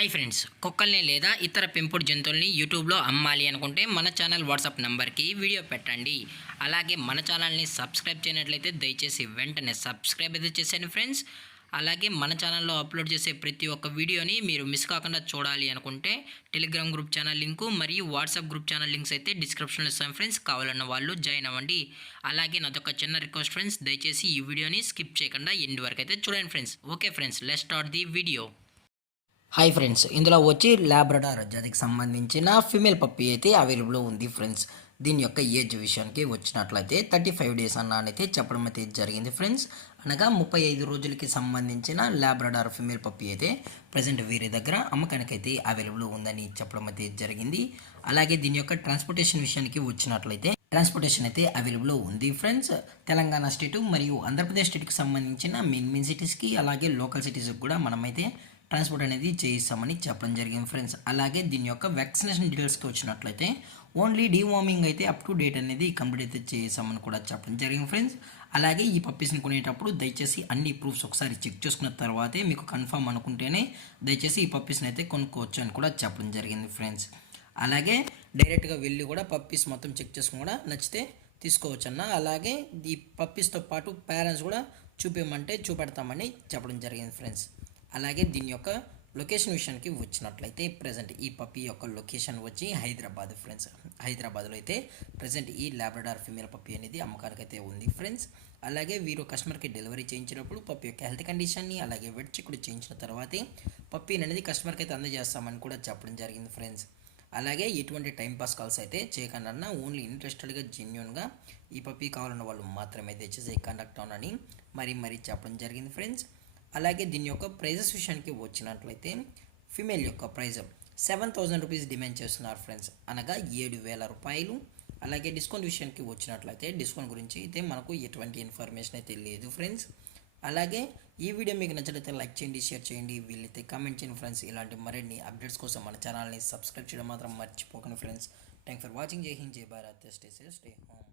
Hi friends, కుక్కల్ని లేదా ఇతర పెంపుడు జంతువుల్ని యూట్యూబ్లో అమ్మాలి అనుకుంటే మన ఛానల్ వాట్సాప్ నెంబర్కి వీడియో పెట్టండి. అలాగే మన ఛానల్ని సబ్స్క్రైబ్ చేయనట్లయితే దయచేసి వెంటనే సబ్స్క్రైబ్ అయితే చేసేయండి ఫ్రెండ్స్. అలాగే మన ఛానల్లో అప్లోడ్ చేసే ప్రతి ఒక్క వీడియోని మీరు మిస్ కాకుండా చూడాలి అనుకుంటే టెలిగ్రామ్ గ్రూప్ ఛానల్ లింకు మరియు వాట్సాప్ గ్రూప్ ఛానల్ లింక్స్ అయితే డిస్క్రిప్షన్లో ఇస్తాను ఫ్రెండ్స్. కావాలన్న వాళ్ళు జాయిన్ అవ్వండి. అలాగే నాదొక చిన్న రిక్వెస్ట్ ఫ్రెండ్స్, దయచేసి ఈ వీడియోని స్కిప్ చేయకుండా ఎండ్ వరకు అయితే చూడండి friends. Okay friends, let's start the video. Hi friends, ఇందులో వచ్చి లాబ్రడార్ జాతికి సంబంధించిన ఫీమేల్ పప్పీ అయితే అవైలబుల్ ఉంది ఫ్రెండ్స్. దీని యొక్క ఏజ్ విషయానికి వచ్చినట్లయితే 35 డేస్ అయితే చెప్పడం అయితే జరిగింది ఫ్రెండ్స్. అనగా 35 రోజులకి సంబంధించిన లాబ్రడార్ ఫీమేల్ పప్పీ అయితే ప్రజెంట్ వీరి దగ్గర అమ్మకానికి అయితే అవైలబుల్ ఉందని చెప్పడం అయితే జరిగింది. అలాగే దీని యొక్క ట్రాన్స్పోర్టేషన్ విషయానికి వచ్చినట్లయితే ట్రాన్స్పోర్టేషన్ అయితే అవైలబుల్ ఉంది ఫ్రెండ్స్. తెలంగాణ స్టేటు మరియు ఆంధ్రప్రదేశ్ స్టేట్కి సంబంధించిన మెయిన్ సిటీస్కి అలాగే లోకల్ సిటీస్కి కూడా మనమైతే ట్రాన్స్పోర్ట్ అనేది చేయిస్తామని చెప్పడం జరిగింది ఫ్రెండ్స్. అలాగే దీని యొక్క వ్యాక్సినేషన్ డీటెయిల్స్కి వచ్చినట్లయితే ఓన్లీ డీవార్మింగ్ అయితే అప్ టు డేట్ అనేది కంప్లీట్ అయితే చేసామని కూడా చెప్పడం జరిగింది ఫ్రెండ్స్. అలాగే ఈ పప్పీస్ని కొనేటప్పుడు దయచేసి అన్ని ప్రూఫ్స్ ఒకసారి చెక్ చేసుకున్న తర్వాతే మీకు కన్ఫర్మ్ అనుకుంటేనే దయచేసి ఈ పప్పీస్ని అయితే కొనుక్కోవచ్చు అని కూడా చెప్పడం జరిగింది ఫ్రెండ్స్. అలాగే డైరెక్ట్గా వెళ్ళి కూడా పప్పీస్ మొత్తం చెక్ చేసుకుని కూడా నచ్చితే తీసుకోవచ్చు అన్న. అలాగే ఈ పప్పీస్తో పాటు పేరెంట్స్ కూడా చూపించమంటే చూపెడతామని చెప్పడం జరిగింది ఫ్రెండ్స్. అలాగే దీని యొక్క లొకేషన్ విషయానికి వచ్చినట్లయితే ప్రజెంట్ ఈ పప్పీ యొక్క లొకేషన్ వచ్చి హైదరాబాద్ ఫ్రెండ్స్. హైదరాబాద్లో అయితే ప్రజెంట్ ఈ లాబ్రడార్ ఫీమేల్ పప్పీ అనేది అమ్మకానికి అయితే ఉంది ఫ్రెండ్స్. అలాగే వీరు కస్టమర్కి డెలివరీ చేయించినప్పుడు పప్పీ యొక్క హెల్త్ కండిషన్ని అలాగే వెట్ చెక్ చేయించిన తర్వాతే పప్పీని అనేది కస్టమర్కి అయితే అందజేస్తామని కూడా చెప్పడం జరిగింది ఫ్రెండ్స్. అలాగే ఎటువంటి టైంపాస్ కాల్స్ అయితే చేయకుండా ఓన్లీ ఇంట్రెస్టెడ్గా జెన్యున్గా ఈ పప్పీ కావాలన్న వాళ్ళు మాత్రమే దయచేసి కాంటాక్ట్ అవునని మరీ చెప్పడం జరిగింది ఫ్రెండ్స్. అలాగే దీని యొక్క ప్రైజెస్ విషయానికి వచ్చినట్లయితే ఫీమేల్ యొక్క ప్రైజ్ 7,000 రూపీస్ డిమాండ్ చేస్తున్నారు ఫ్రెండ్స్, అనగా 7,000 రూపాయలు. అలాగే డిస్కౌంట్ విషయానికి వచ్చినట్లయితే డిస్కౌంట్ గురించి అయితే మనకు ఎటువంటి ఇన్ఫర్మేషన్ అయితే లేదు ఫ్రెండ్స్. అలాగే ఈ వీడియో మీకు నచ్చినట్లయితే లైక్ చేయండి, షేర్ చేయండి, వీళ్ళైతే కామెంట్ చేయండి ఫ్రెండ్స్. ఇలాంటి మరిన్ని అప్డేట్స్ కోసం మన ఛానల్ని సబ్స్క్రైబ్ చేయడం మాత్రం మర్చిపోకండి ఫ్రెండ్స్. Thank for watching. జై హింద్, జై Bharat, stay safe, stay home.